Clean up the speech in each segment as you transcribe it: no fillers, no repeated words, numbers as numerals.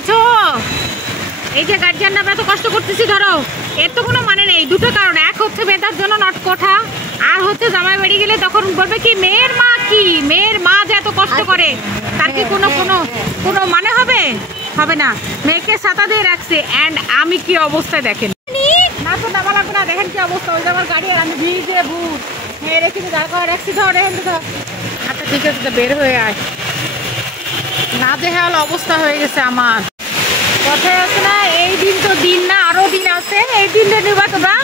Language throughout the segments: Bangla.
বুঝেছো? এই যে গার্জিয়ান আমরা এত কষ্ট করতেছি, ধরো এর তো কোনো মানে নেই। দুটো কারণ, এক হচ্ছে বেতার জন্য নট কোঠা, আর হচ্ছে জামাই বাড়ি গেলে তখন বলবে কি মেয়ের মা, কি মেয়ের মা যে এত কষ্ট করে তার কি কোনো কোনো কোনো মানে হবে? হবে না। মেয়েকে ছাতা দিয়ে রাখছে, অ্যান্ড আমি কি অবস্থায় দেখেন না, তো নামা লাগবে না, দেখেন কি অবস্থা। ওই যে আমার গাড়ি, আর আমি ভিজে ভূত মেয়ে রেখে দাঁড় করে রাখছি। ধর দেখেন তো। আচ্ছা ঠিক আছে, বের হয়ে আয়। নাজেহাল অবস্থা হয়ে গেছে আমার। কথায় আছে না, এই দিন তো দিন না, আরো দিন আছে, এই দিনটা নিবা তোমরা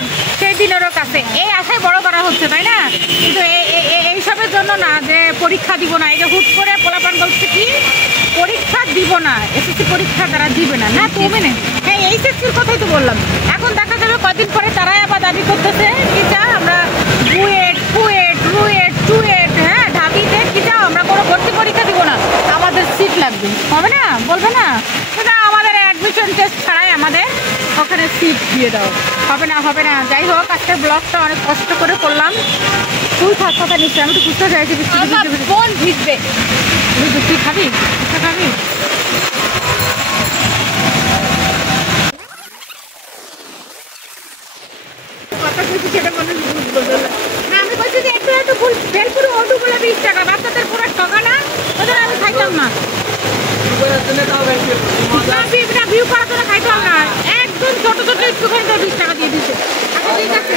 সেই দিনেরও কাছে। এই আশায় বড় করা হচ্ছে, তাই না? কিন্তু এইসবের জন্য না যে পরীক্ষা দিব না। এই যে হুট করে পোলাপান বলছে কি পরীক্ষা দিব না, এসএসসি পরীক্ষা তারা দিবে না। না তুমি নেই, হ্যাঁ এইচএসসির কথাই তো বললাম। এখন দেখা যাবে কদিন পরে তারাই আবার দাবি করতেছে কি যা আমরা বুয়েট ফুয়েট রুয়েট টুয়েট, হ্যাঁ ঢাবিতে কি যাও আমরা কোনো ভর্তি পরীক্ষা দিব না, আমাদের সিট লাগবে। হবে না? বলবে না? না আমাদের অ্যাডমিশন টেস্ট ছাড়াই আমাদের ওখানে সিট দিয়ে দাও। হবে না, হবে না। যাই হোক, আজকের ব্লগটা অনেক কষ্ট করে করলাম। তুই থাক কথা নিচ্ছি, আমি তো বুঝতে চাইছি ফোন ভিজবে। তুই খাবি? খাবি? কথা বলছি সেটা মানুষ বুঝবো না। আমি বলছি যে একটু একটু ভুল ফেল করে অটোগুলো 20 টাকা, বাচ্চাদের পুরো টাকা না, ওদের আমি খাইতাম না। ভিউ করার জন্য খাইতাম না, একদম ছোট ছোট একটুখানি 20 টাকা দিয়ে দিচ্ছে। আচ্ছা ঠিক আছে।